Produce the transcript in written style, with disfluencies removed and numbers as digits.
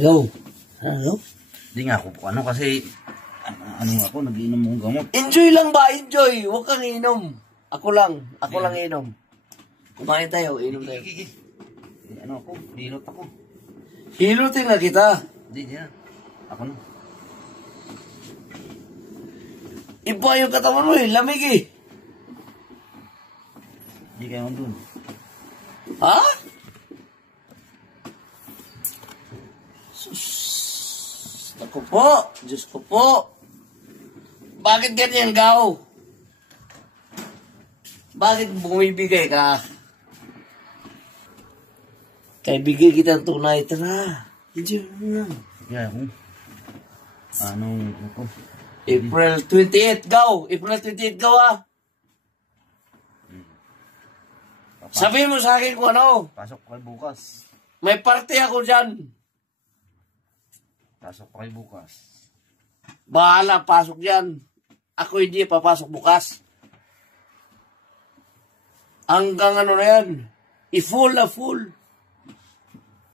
Go. Ano? Hindi nga ako, ano kasi, ano ako, nag-inom mong gamot. Enjoy lang ba? Enjoy. Huwag kang inom. Ako lang inom. Kumain tayo, inom tayo. Ano ako, hilot ako. Hilutin na kita. Hindi yan. Ako na. Iba yung katawan mo eh, lamig eh. Hindi kayo dun. Ha? Sus. Ako po. Diyos ko po. Bakit ganyan, Gaw? Bakit bumibigay ka? Kaya bigay kita ng tunay. Tara. Enjoy mo na. Yeah, ako. Anong, ako? April 28, Gaw. April 28, Gaw ah. Sabihin mo sa akin kung ano. Pasok pa kayo bukas. May party ako dyan. Pasok pa kayo bukas. Bahala, pasok dyan. Ako hindi papasok bukas. Hanggang ano na yan. I-full.